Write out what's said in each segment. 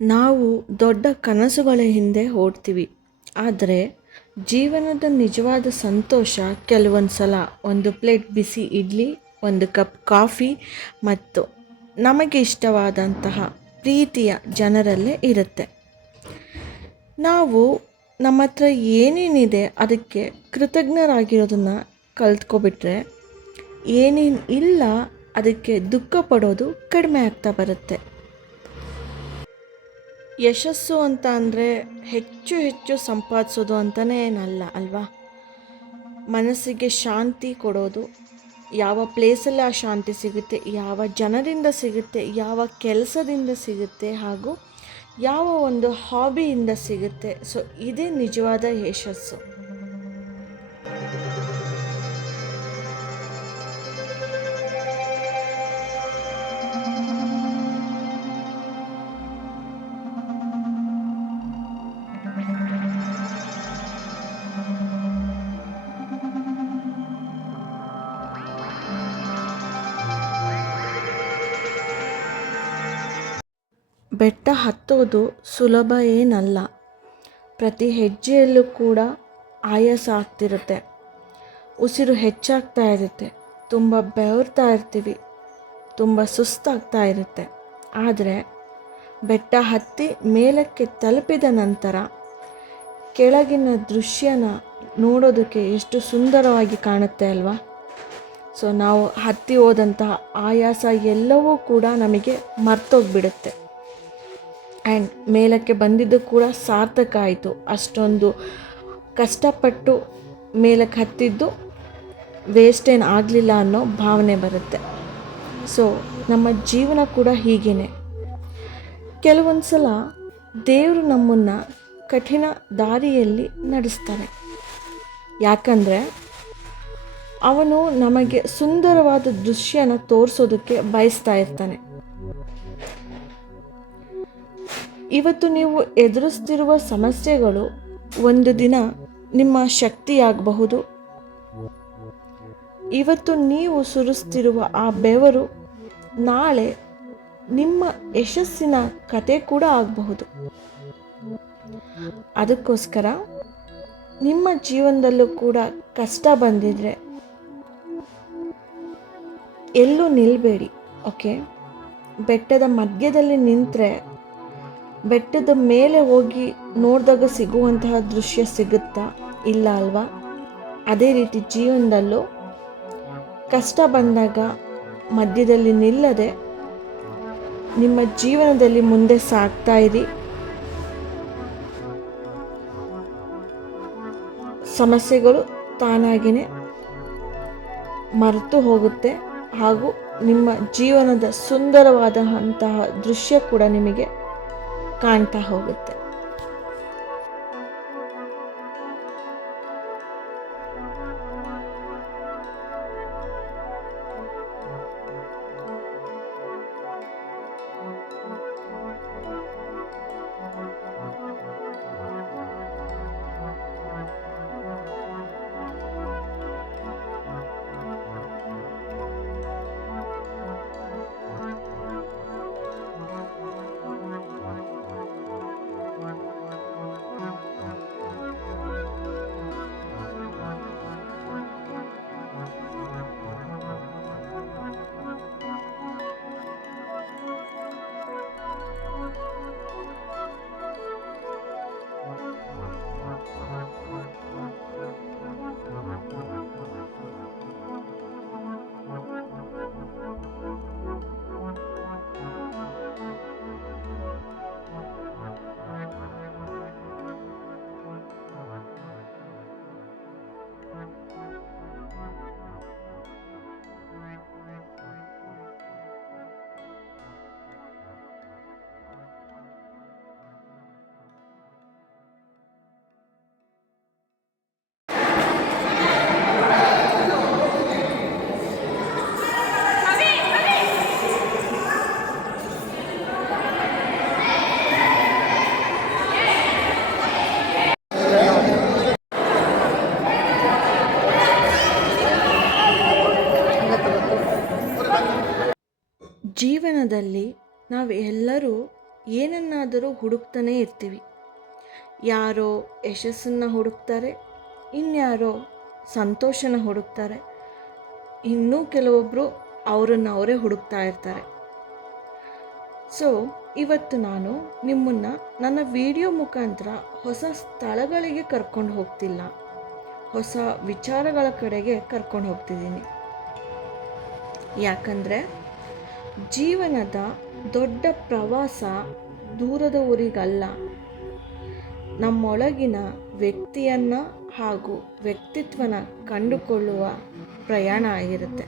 ನಾವು ದೊಡ್ಡ ಕನಸುಗಳ ಹಿಂದೆ ಓಡ್ತೀವಿ, ಆದರೆ ಜೀವನದ ನಿಜವಾದ ಸಂತೋಷ ಕೆಲವೊಂದು ಸಲ ಒಂದು ಪ್ಲೇಟ್ ಬಿಸಿ ಇಡ್ಲಿ, ಒಂದು ಕಪ್ ಕಾಫಿ ಮತ್ತು ನಮಗೆ ಇಷ್ಟವಾದಂತಹ ಪ್ರೀತಿಯ ಜನರಲ್ಲೇ ಇರುತ್ತೆ. ನಾವು ನಮ್ಮ ಹತ್ರ ಏನೇನಿದೆ ಅದಕ್ಕೆ ಕೃತಜ್ಞರಾಗಿರೋದನ್ನು ಕಲ್ತ್ಕೊಬಿಟ್ರೆ, ಏನೇನು ಇಲ್ಲ ಅದಕ್ಕೆ ದುಃಖ ಪಡೋದು ಕಡಿಮೆ ಆಗ್ತಾ ಬರುತ್ತೆ. ಯಶಸ್ಸು ಅಂತ ಅಂದರೆ ಹೆಚ್ಚು ಹೆಚ್ಚು ಸಂಪಾದಿಸೋದು ಅಂತಲೇ ಏನಲ್ಲ ಅಲ್ವಾ. ಮನಸ್ಸಿಗೆ ಶಾಂತಿ ಕೊಡೋದು, ಯಾವ ಪ್ಲೇಸಲ್ಲಿ ಆ ಶಾಂತಿ ಸಿಗುತ್ತೆ, ಯಾವ ಜನರಿಂದ ಸಿಗುತ್ತೆ, ಯಾವ ಕೆಲಸದಿಂದ ಸಿಗುತ್ತೆ, ಹಾಗೂ ಯಾವ ಒಂದು ಹಾಬಿಯಿಂದ ಸಿಗುತ್ತೆ. ಸೊ ಇದೇ ನಿಜವಾದ ಯಶಸ್ಸು. ಬೆಟ್ಟ ಹತ್ತೋದು ಸುಲಭ ಏನಲ್ಲ. ಪ್ರತಿ ಹೆಜ್ಜೆಯಲ್ಲೂ ಕೂಡ ಆಯಾಸ ಆಗ್ತಿರುತ್ತೆ, ಉಸಿರು ಹೆಚ್ಚಾಗ್ತಾ ಇರುತ್ತೆ, ತುಂಬ ಬೆವರ್ತಾ ಇರ್ತೀವಿ, ತುಂಬ ಸುಸ್ತಾಗ್ತಾ ಇರುತ್ತೆ. ಆದರೆ ಬೆಟ್ಟ ಹತ್ತಿ ಮೇಲಕ್ಕೆ ತಲುಪಿದ ನಂತರ ಕೆಳಗಿನ ದೃಶ್ಯನ ನೋಡೋದಕ್ಕೆ ಎಷ್ಟು ಸುಂದರವಾಗಿ ಕಾಣುತ್ತೆ ಅಲ್ವಾ. ಸೊ ನಾವು ಹತ್ತಿ ಹೋದಂತಹ ಆಯಾಸ ಎಲ್ಲವೂ ಕೂಡ ನಮಗೆ ಮರ್ತೋಗ್ಬಿಡುತ್ತೆ. ಆ್ಯಂಡ್ ಮೇಲಕ್ಕೆ ಬಂದಿದ್ದು ಕೂಡ ಸಾರ್ಥಕ ಆಯಿತು, ಅಷ್ಟೊಂದು ಕಷ್ಟಪಟ್ಟು ಮೇಲಕ್ಕೆ ಹತ್ತಿದ್ದು ವೇಸ್ಟ್ ಏನು ಆಗಲಿಲ್ಲ ಅನ್ನೋ ಭಾವನೆ ಬರುತ್ತೆ. ಸೊ ನಮ್ಮ ಜೀವನ ಕೂಡ ಹೀಗೇ. ಕೆಲವೊಂದು ಸಲ ದೇವರು ನಮ್ಮನ್ನು ಕಠಿಣ ದಾರಿಯಲ್ಲಿ ನಡೆಸ್ತಾನೆ, ಯಾಕಂದರೆ ಅವನು ನಮಗೆ ಸುಂದರವಾದ ದೃಶ್ಯನ ತೋರಿಸೋದಕ್ಕೆ ಬಯಸ್ತಾ ಇರ್ತಾನೆ. ಇವತ್ತು ನೀವು ಎದುರಿಸ್ತಿರುವ ಸಮಸ್ಯೆಗಳು ಒಂದು ದಿನ ನಿಮ್ಮ ಶಕ್ತಿಯಾಗಬಹುದು. ಇವತ್ತು ನೀವು ಸುರಿಸ್ತಿರುವ ಆ ಬೆವರು ನಾಳೆ ನಿಮ್ಮ ಯಶಸ್ಸಿನ ಕತೆ ಕೂಡ ಆಗಬಹುದು. ಅದಕ್ಕೋಸ್ಕರ ನಿಮ್ಮ ಜೀವನದಲ್ಲೂ ಕೂಡ ಕಷ್ಟ ಬಂದಿದ್ರೆ ಎಲ್ಲೂ ನಿಲ್ಲಬೇಡಿ. ಓಕೆ, ಬೆಟ್ಟದ ಮಧ್ಯದಲ್ಲಿ ನಿಂತರೆ ಬೆಟ್ಟದ ಮೇಲೆ ಹೋಗಿ ನೋಡಿದಾಗ ಸಿಗುವಂತಹ ದೃಶ್ಯ ಸಿಗುತ್ತಾ? ಇಲ್ಲ ಅಲ್ವಾ. ಅದೇ ರೀತಿ ಜೀವನದಲ್ಲೂ ಕಷ್ಟ ಬಂದಾಗ ಮಧ್ಯದಲ್ಲಿ ನಿಲ್ಲದೆ ನಿಮ್ಮ ಜೀವನದಲ್ಲಿ ಮುಂದೆ ಸಾಗ್ತಾ ಇರಿ. ಸಮಸ್ಯೆಗಳು ತಾನಾಗಿಯೇ ಮರೆತು ಹೋಗುತ್ತೆ, ಹಾಗೂ ನಿಮ್ಮ ಜೀವನದ ಸುಂದರವಾದಂತಹ ದೃಶ್ಯ ಕೂಡ ನಿಮಗೆ ಕಾಣ್ತಾ ಹೋಗುತ್ತೆ. ಜೀವನದಲ್ಲಿ ನಾವು ಎಲ್ಲರೂ ಏನನ್ನಾದರೂ ಹುಡುಕ್ತಾನೇ ಇರ್ತೀವಿ. ಯಾರೋ ಯಶಸ್ಸನ್ನು ಹುಡುಕ್ತಾರೆ, ಇನ್ಯಾರೋ ಸಂತೋಷನ ಹುಡುಕ್ತಾರೆ, ಇನ್ನೂ ಕೆಲವೊಬ್ಬರು ಅವರನ್ನು ಅವರೇ ಹುಡುಕ್ತಾ ಇರ್ತಾರೆ. ಸೊ ಇವತ್ತು ನಾನು ನಿಮ್ಮನ್ನು ನನ್ನ ವಿಡಿಯೋ ಮುಖಾಂತರ ಹೊಸ ಸ್ಥಳಗಳಿಗೆ ಕರ್ಕೊಂಡು ಹೋಗ್ತಿಲ್ಲ, ಹೊಸ ವಿಚಾರಗಳ ಕಡೆಗೆ ಕರ್ಕೊಂಡು ಹೋಗ್ತಿದ್ದೀನಿ. ಯಾಕಂದರೆ ಜೀವನದ ದೊಡ್ಡ ಪ್ರವಾಸ ದೂರದ ಊರಿಗಲ್ಲ, ನಮ್ಮೊಳಗಿನ ವ್ಯಕ್ತಿಯನ್ನು ಹಾಗೂ ವ್ಯಕ್ತಿತ್ವನ ಕಂಡುಕೊಳ್ಳುವ ಪ್ರಯಾಣ ಆಗಿರುತ್ತೆ.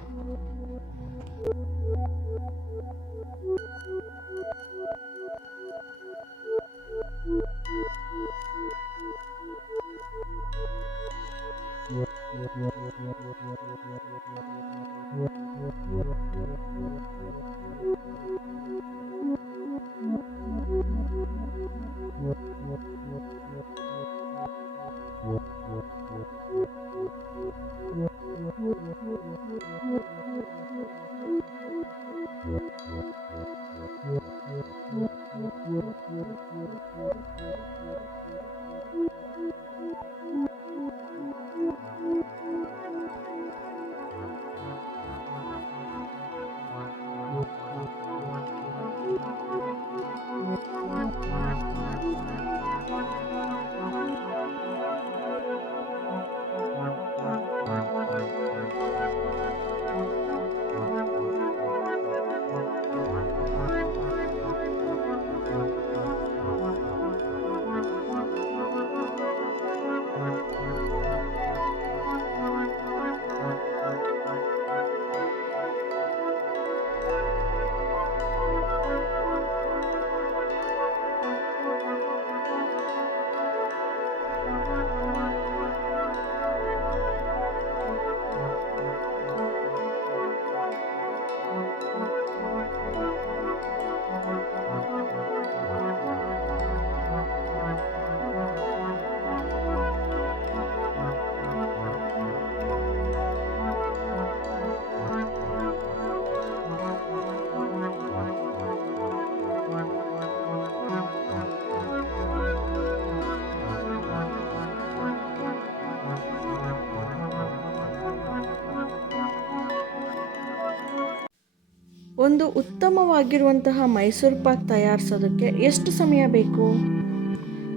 ಒಂದು ಉತ್ತಮವಾಗಿರುವಂತಹ ಮೈಸೂರು ಪಾಕ್ ತಯಾರಿಸೋದಕ್ಕೆ ಎಷ್ಟು ಸಮಯ ಬೇಕು?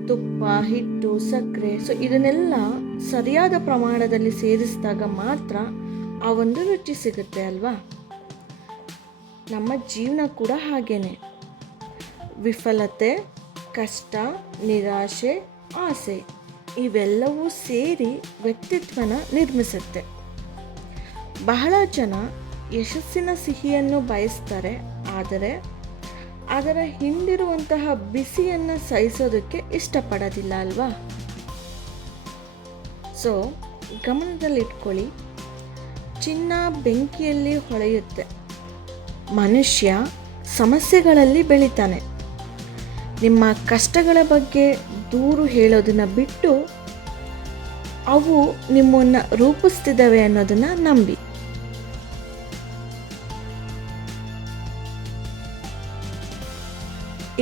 ತುಪ್ಪ, ಹಿಟ್ಟು, ಸಕ್ಕರೆ, ಸೊ ಇದನ್ನೆಲ್ಲ ಸರಿಯಾದ ಪ್ರಮಾಣದಲ್ಲಿ ಸೇರಿಸಿದಾಗ ಮಾತ್ರ ಆ ಒಂದು ರುಚಿ ಸಿಗುತ್ತೆ ಅಲ್ವಾ? ನಮ್ಮ ಜೀವನ ಕೂಡ ಹಾಗೇನೆ. ವಿಫಲತೆ, ಕಷ್ಟ, ನಿರಾಶೆ, ಆಸೆ ಇವೆಲ್ಲವೂ ಸೇರಿ ವ್ಯಕ್ತಿತ್ವನ ನಿರ್ಮಿಸುತ್ತೆ. ಬಹಳ ಜನ ಯಶಸ್ಸಿನ ಸಿಹಿಯನ್ನು ಬಯಸ್ತಾರೆ, ಆದರೆ ಅದರ ಹಿಂದಿರುವಂತಹ ಬಿಸಿಯನ್ನು ಸಹಿಸೋದಕ್ಕೆ ಇಷ್ಟಪಡೋದಿಲ್ಲ ಅಲ್ವಾ? ಸೊ ಗಮನದಲ್ಲಿಟ್ಕೊಳ್ಳಿ, ಚಿನ್ನ ಬೆಂಕಿಯಲ್ಲಿ ಹೊಳೆಯುತ್ತೆ, ಮನುಷ್ಯ ಸಮಸ್ಯೆಗಳಲ್ಲಿ ಬೆಳಿತಾನೆ. ನಿಮ್ಮ ಕಷ್ಟಗಳ ಬಗ್ಗೆ ದೂರು ಹೇಳೋದನ್ನು ಬಿಟ್ಟು ಅವು ನಿಮ್ಮನ್ನು ರೂಪಿಸ್ತಿದ್ದಾವೆ ಅನ್ನೋದನ್ನು ನಂಬಿ.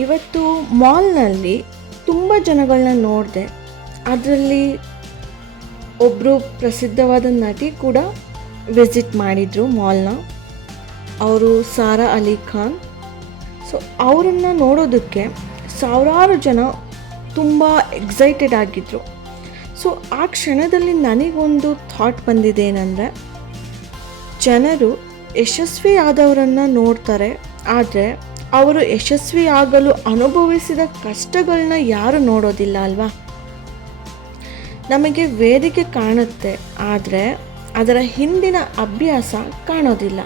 ಇವತ್ತು ಮಾಲ್ನಲ್ಲಿ ತುಂಬ ಜನಗಳನ್ನ ನೋಡಿದೆ. ಅದರಲ್ಲಿ ಒಬ್ಬರು ಪ್ರಸಿದ್ಧವಾದ ನಟಿ ಕೂಡ ವಿಸಿಟ್ ಮಾಡಿದರು ಮಾಲ್ನ. ಅವರು ಸಾರಾ ಅಲಿ ಖಾನ್. ಸೊ ಅವರನ್ನು ನೋಡೋದಕ್ಕೆ ಸಾವಿರಾರು ಜನ ತುಂಬ ಎಕ್ಸೈಟೆಡ್ ಆಗಿದ್ದರು. ಸೊ ಆ ಕ್ಷಣದಲ್ಲಿ ನನಗೊಂದು ಥಾಟ್ ಬಂದಿದೆ, ಏನಂದರೆ ಜನರು ಯಶಸ್ವಿ ಆದವರನ್ನು ನೋಡ್ತಾರೆ, ಆದರೆ ಅವರು ಯಶಸ್ವಿ ಆಗಲು ಅನುಭವಿಸಿದ ಕಷ್ಟಗಳನ್ನ ಯಾರು ನೋಡೋದಿಲ್ಲ ಅಲ್ವಾ? ನಮಗೆ ವೇದಿಕೆ ಕಾಣುತ್ತೆ, ಆದರೆ ಅದರ ಹಿಂದಿನ ಅಭ್ಯಾಸ ಕಾಣೋದಿಲ್ಲ.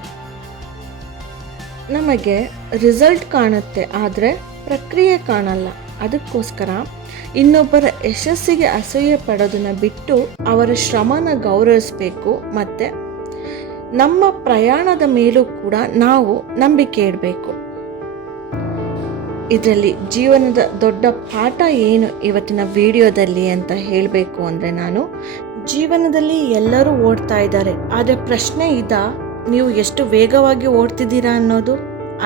ನಮಗೆ ರಿಸಲ್ಟ್ ಕಾಣುತ್ತೆ, ಆದರೆ ಪ್ರಕ್ರಿಯೆ ಕಾಣಲ್ಲ. ಅದಕ್ಕೋಸ್ಕರ ಇನ್ನೊಬ್ಬರ ಯಶಸ್ಸಿಗೆ ಅಸೂಯೆ ಪಡೋದನ್ನು ಬಿಟ್ಟು ಅವರ ಶ್ರಮನ ಗೌರವಿಸಬೇಕು. ಮತ್ತು ನಮ್ಮ ಪ್ರಯಾಣದ ಮೇಲೂ ಕೂಡ ನಾವು ನಂಬಿಕೆ ಇಡಬೇಕು. ಇದರಲ್ಲಿ ಜೀವನದ ದೊಡ್ಡ ಪಾಠ ಏನು ಇವತ್ತಿನ ವಿಡಿಯೋದಲ್ಲಿ ಅಂತ ಹೇಳಬೇಕು ಅಂದರೆ, ನಾನು ಜೀವನದಲ್ಲಿ ಎಲ್ಲರೂ ಓಡ್ತಾ ಇದ್ದಾರೆ, ಆದರೆ ಪ್ರಶ್ನೆ ಇದಾ ನೀವು ಎಷ್ಟು ವೇಗವಾಗಿ ಓಡ್ತಿದ್ದೀರಾ ಅನ್ನೋದು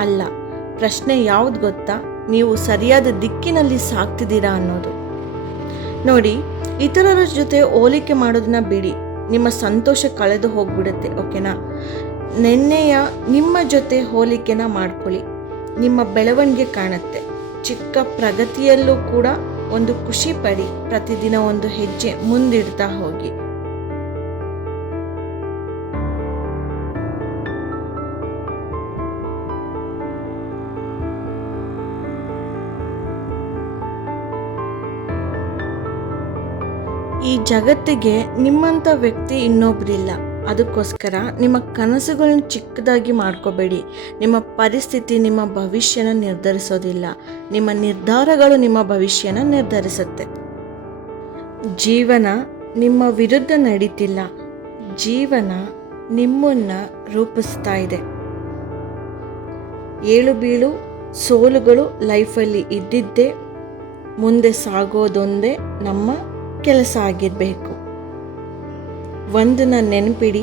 ಅಲ್ಲ. ಪ್ರಶ್ನೆ ಯಾವುದು ಗೊತ್ತಾ? ನೀವು ಸರಿಯಾದ ದಿಕ್ಕಿನಲ್ಲಿ ಸಾಗ್ತಿದ್ದೀರಾ ಅನ್ನೋದು. ನೋಡಿ, ಇತರರ ಜೊತೆ ಹೋಲಿಕೆ ಮಾಡೋದನ್ನ ಬಿಡಿ, ನಿಮ್ಮ ಸಂತೋಷ ಕಳೆದು ಹೋಗ್ಬಿಡುತ್ತೆ. ಓಕೆನಾ? ನೆನ್ನೆಯ ನಿಮ್ಮ ಜೊತೆ ಹೋಲಿಕೆನ ಮಾಡ್ಕೊಳ್ಳಿ, ನಿಮ್ಮ ಬೆಳವಣಿಗೆ ಕಾಣುತ್ತೆ. ಚಿಕ್ಕ ಪ್ರಗತಿಯಲ್ಲೂ ಕೂಡ ಒಂದು ಖುಷಿ ಪಡಿ, ಪ್ರತಿದಿನ ಒಂದು ಹೆಜ್ಜೆ ಮುಂದಿಡ್ತಾ ಹೋಗಿ. ಈ ಜಗತ್ತಿಗೆ ನಿಮ್ಮಂಥ ವ್ಯಕ್ತಿ ಇನ್ನೊಬ್ರಿಲ್ಲ. ಅದಕ್ಕೋಸ್ಕರ ನಿಮ್ಮ ಕನಸುಗಳನ್ನ ಚಿಕ್ಕದಾಗಿ ಮಾಡ್ಕೋಬೇಡಿ. ನಿಮ್ಮ ಪರಿಸ್ಥಿತಿ ನಿಮ್ಮ ಭವಿಷ್ಯನ ನಿರ್ಧರಿಸೋದಿಲ್ಲ, ನಿಮ್ಮ ನಿರ್ಧಾರಗಳು ನಿಮ್ಮ ಭವಿಷ್ಯನ ನಿರ್ಧರಿಸುತ್ತೆ. ಜೀವನ ನಿಮ್ಮ ವಿರುದ್ಧ ನಡೀತಿಲ್ಲ, ಜೀವನ ನಿಮ್ಮನ್ನು ರೂಪಿಸ್ತಾ ಇದೆ. ಏಳು ಬೀಳು ಸೋಲುಗಳು ಲೈಫಲ್ಲಿ ಇದ್ದಿದ್ದೇ, ಮುಂದೆ ಸಾಗೋದೊಂದೇ ನಮ್ಮ ಕೆಲಸ ಆಗಿರಬೇಕು. ಒಂದನ್ನ ನೆನಪಿಡಿ,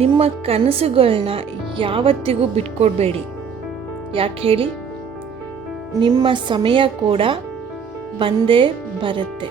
ನಿಮ್ಮ ಕನಸುಗಳನ್ನ ಯಾವತ್ತಿಗೂ ಬಿಟ್ಕೊಡ್ಬೇಡಿ. ಯಾಕೆ ಹೇಳಿ? ನಿಮ್ಮ ಸಮಯ ಕೂಡ ಬಂದೇ ಬರುತ್ತೆ.